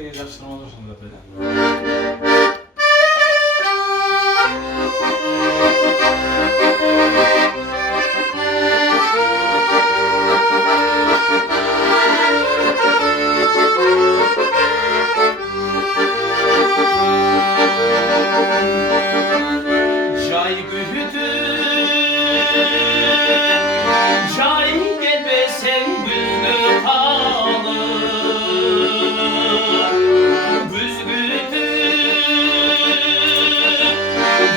de yakıştırma olursun zaten. Cay gühüdü, cay gelmesen güzgü kalır. Güzgüdü,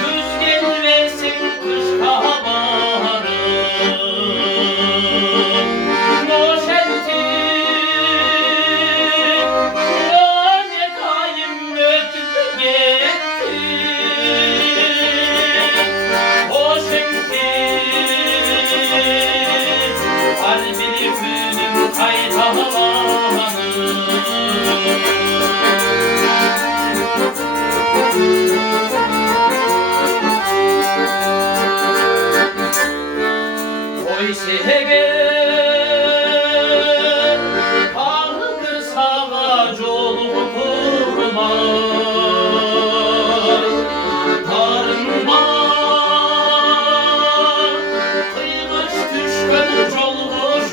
güz gelmesen kış kabarır. Noşenti, ne kayım ötüp gitti. Kalbini günüm kaytalanır. Oy seher kaldır sağa jolukturmay. Tarınma kıymış düşkün jolgoşunday.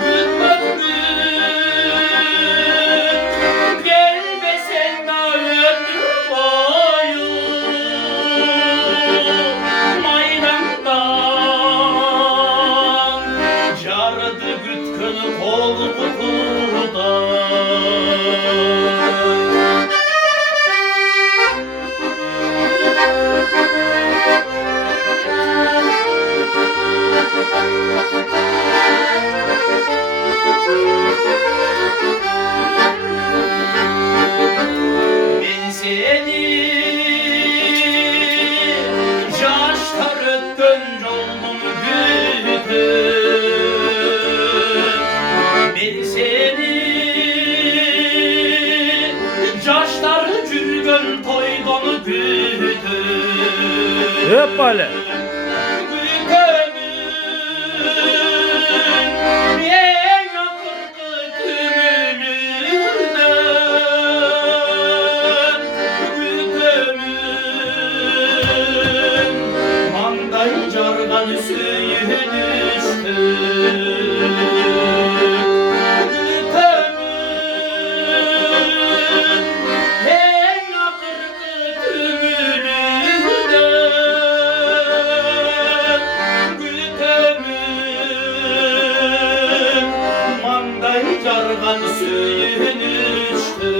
Gülmekmin gelmesen de ömür boyu maydandan jardı gütkün kol kutuday. Ben seni yaşlar öttün yolum büyüdüm. Ben seni yaşlar cürgün toydan büyüdüm. Hep böyle. Cardan suyu düştü. Gültemin en akırkı tümülünden. Gültemin manday cardan suyu düştü.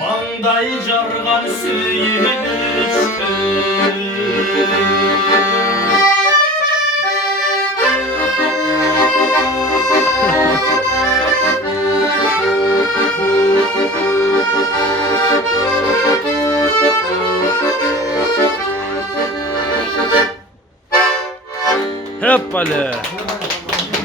Manday jargan suyu düştü. Hep böyle.